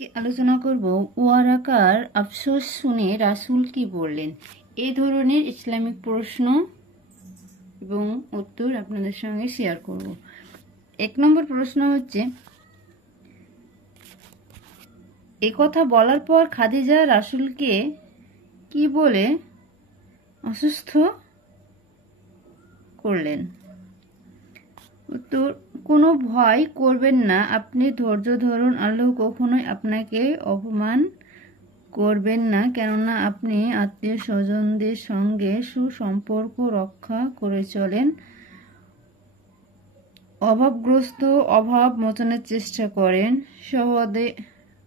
আলোচনা করব ওয়ারাকার আফসোস শুনে রাসূল কি বললেন। এই ধরনের ইসলামিক প্রশ্ন এবং উত্তর আপনাদের সঙ্গে শেয়ার করব। 1 নম্বর প্রশ্ন হচ্ছে, এই কথা বলার পর খাদিজা রাসূলকে কি বলে অসুস্থ করলেন। উত্তর, কোনো ভয় করবেন না, আপনি ধৈর্য ধরুন, আল্লাহ কখনোই আপনাকে অপমান করবেন না, কেননা আপনি আত্মীয় স্বজনদের সঙ্গে সুসম্পর্ক রক্ষা করে চলেন, অভাবগ্রস্ত অভাব মোচনের চেষ্টা করেন,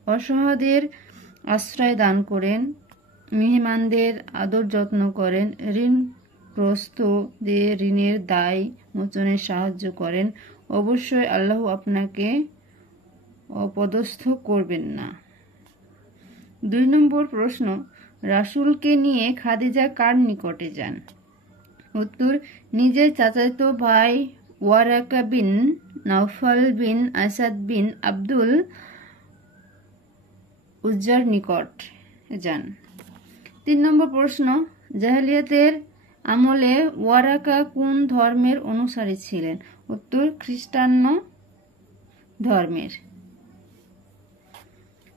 অসহায়দের আশ্রয় দান করেন, মেহমানদের আদর যত্ন করেন, ঋণগ্রস্তদের ঋণের দায় মোচনে সাহায্য করেন। অবশ্যই আল্লাহ আপনাকে অপদস্থ করবেন না। 2 নম্বর প্রশ্ন, রাসূলকে নিয়ে খাদিজা কার নিকটে যান। উত্তর, নিজের চাচাতো ভাই ওয়ারাকা বিন নওফল বিন আসাদ বিন আব্দুল উজ্জার নিকট যান। 3 নম্বর প্রশ্ন, জাহেলিয়াতের আমলে ওয়ারাকা কোন ধর্মের অনুসারী ছিলেন। উত্তর, খ্রিস্টান ধর্মের।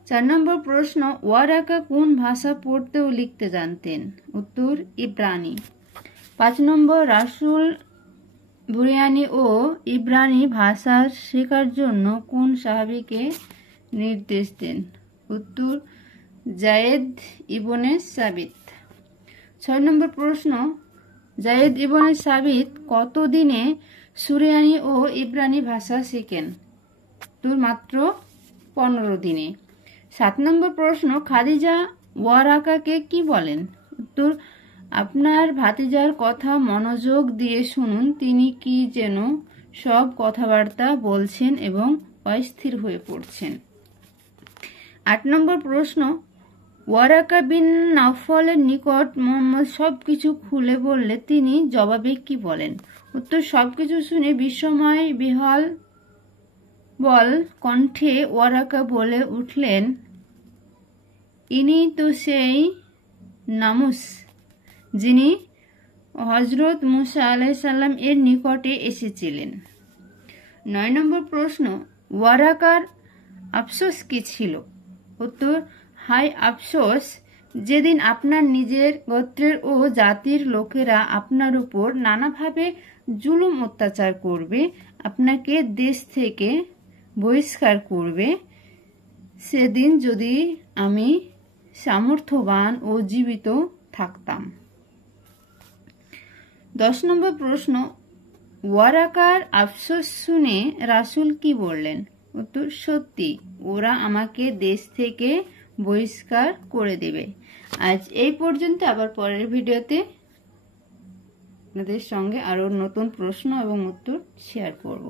4 নম্বর প্রশ্ন, ওয়ারাকা কোন ভাষা পড়তে ও লিখতে জানতেন। উত্তর, ইব্রানি। 5 নম্বর, রাসূল বুরিয়ানি ও ইব্রানি ভাষা শেখার জন্য কোন সাহাবীকে নির্দেশ দেন। উত্তর, যায়েদ ইবনে সাবিত। 6 নম্বর প্রশ্ন, যায়েদ ইবনে সাবিত কত দিনে সুরিয়ানি ও ইব্রানি ভাষা শেখেন। উত্তর, মাত্র 15 দিনে। 7 নম্বর প্রশ্ন, খাদিজা ওয়ারাকাকে কি বলেন। উত্তর, আপনার ভাতিজার কথা মনোযোগ দিয়ে শুনুন, তিনি কি যেন সব কথাবার্তা বলছেন এবং অস্থির হয়ে পড়ছেন। 8 নম্বর প্রশ্ন, ওয়ারাকা বিন নওফলের নিকট মোহাম্মদ সবকিছু খুলে বললে তিনি জবাবে কি বলেন। উত্তর, সবকিছু শুনে বিস্ময় বিহ্বল কণ্ঠে ওয়ারাকা বলে উঠলেন, ইনি তো সেই নামুস যিনি হযরত মুসা আলাইহিস সালাম এর নিকটে এসেছিলেন। 9 নম্বর প্রশ্ন, ওয়ারাকার আফসোস কি ছিল। উত্তর, হায় আফসোস, যেদিন আপনার নিজের গোত্রের ও জাতির লোকেরা আপনার উপর নানাভাবে জুলুম অত্যাচার করবে, আপনাকে দেশ থেকে বহিষ্কার করবে, সেদিন যদি আমি সামর্থ্যবান ও জীবিত থাকতাম। 10 নম্বর প্রশ্ন, ওয়ারাকার আফসোস শুনে রাসূল কি বললেন। উত্তর, সত্যি, ওরা আমাকে দেশ থেকে বহিষ্কার করে দেবে। আজ এই পর্যন্ত, আবার পরের ভিডিওতে আপনাদের সঙ্গে আরো নতুন প্রশ্ন এবং উত্তর শেয়ার করব।